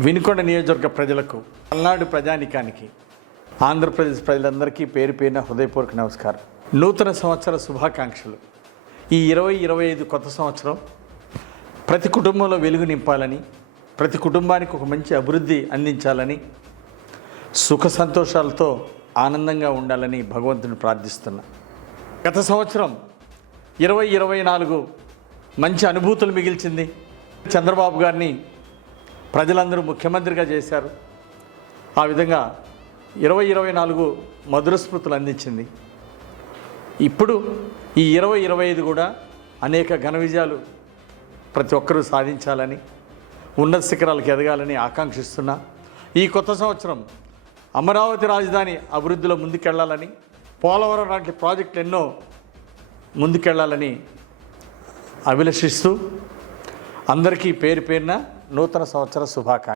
వినుకొండ నియోజకవర్గ ప్రజలకు, పల్నాడు ప్రజానికానికి, ఆంధ్రప్రదేశ్ ప్రజలందరికీ పేరు పేరున హృదయపూర్వక నమస్కారం. నూతన సంవత్సర శుభాకాంక్షలు. ఈ 2025 కొత్త సంవత్సరం ప్రతి కుటుంబంలో వెలుగు నింపాలని, ప్రతి కుటుంబానికి ఒక మంచి అభివృద్ధి అందించాలని, సుఖ సంతోషాలతో ఆనందంగా ఉండాలని భగవంతుని ప్రార్థిస్తున్నా. గత సంవత్సరం 2024 మంచి అనుభూతులు మిగిల్చింది. చంద్రబాబు గారిని ప్రజలందరూ ముఖ్యమంత్రిగా చేశారు. ఆ విధంగా 2024 మధుర స్మృతులు అందించింది. ఇప్పుడు ఈ 2025 కూడా అనేక ఘన విజయాలు ప్రతి ఒక్కరూ సాధించాలని, ఉన్నత శిఖరాలకు ఎదగాలని ఆకాంక్షిస్తున్నా. ఈ కొత్త సంవత్సరం అమరావతి రాజధాని అభివృద్ధిలో ముందుకెళ్లాలని, పోలవరం లాంటి ప్రాజెక్టులు ఎన్నో ముందుకెళ్లాలని అభిలషిస్తూ అందరికీ పేరు పేరున నూతన సంవత్సర శుభాకాంక్షలు.